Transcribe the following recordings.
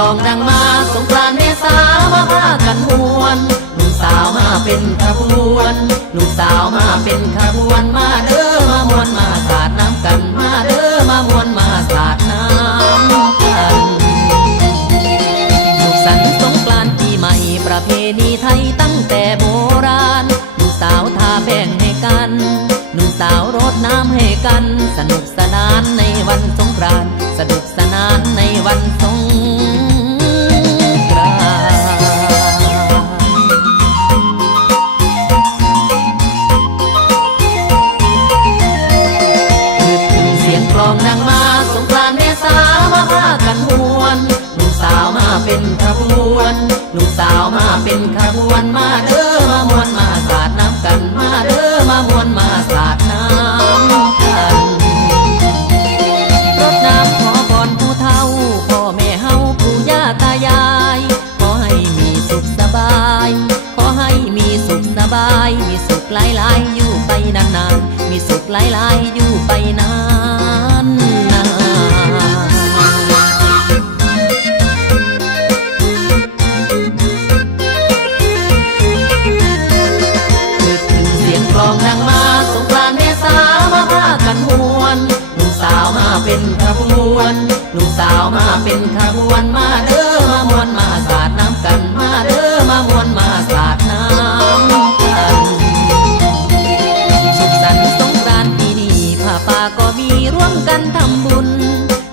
ลองดังมาสงกรานต์เมษามาพากันมวนหนุ่มสาวมาเป็นขบวนหนุ่มสาวมาเป็นขบวนมาเด้อมามวนมาสาดน้ำกันมาเด้อมามวนมาสาดน้ำกันสุขสันต์สงกรานต์ปีใหม่ประเพณีไทยตั้งแต่โบราณหนุ่มสาวทาแป้งให้กันหนุ่มสาวรดน้ำให้กันสนุกสนานในวันสงกรานต์สนุกสนานในวันสงลองดังมาสงกรานต์เมษามาพากันมวนหนุ่มสาวมาเป็นขบวนหนุ่มสาวมาเป็นขบวนมาเด้อมามวนมาสาดน้ำกันมาเด้อมามวนมาสาดน้ำกันรดน้ำขอพรผู้เฒ่าพ่อแม่เฮาปู่ย่าตายายขอให้มีสุขสบายขอให้มีสุขสบายมีสุขหลายๆอยู่ไปนานๆมีสุขหลายๆอยู่ไปนานลองดังมาสงกรานต์เมษามาพากันมวนหนุ่มสาวมาเป็นขบวนหนุ่มสาวมาเป็นขบวนมาเด้อมามวนมาสาดน้ำกันมาเด้อมามวนมาสาดน้ำกันสุขสันต์สงกรานต์ปีนี้ผ้าป่าก็มีร่วมกันทำบุญ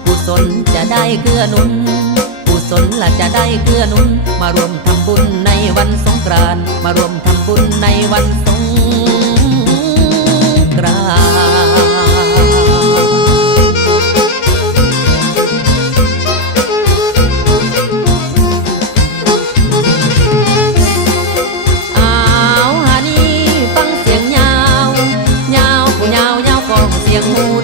กุศลจะได้เกื้อหนุนกุศลละจะได้เกื้อหนุนมารวมทำบุญในวันสงกรานต์มารวมทำบุญในวันสงกรานต์ฟังเสียงยาวผู้ยาวกองเสียงม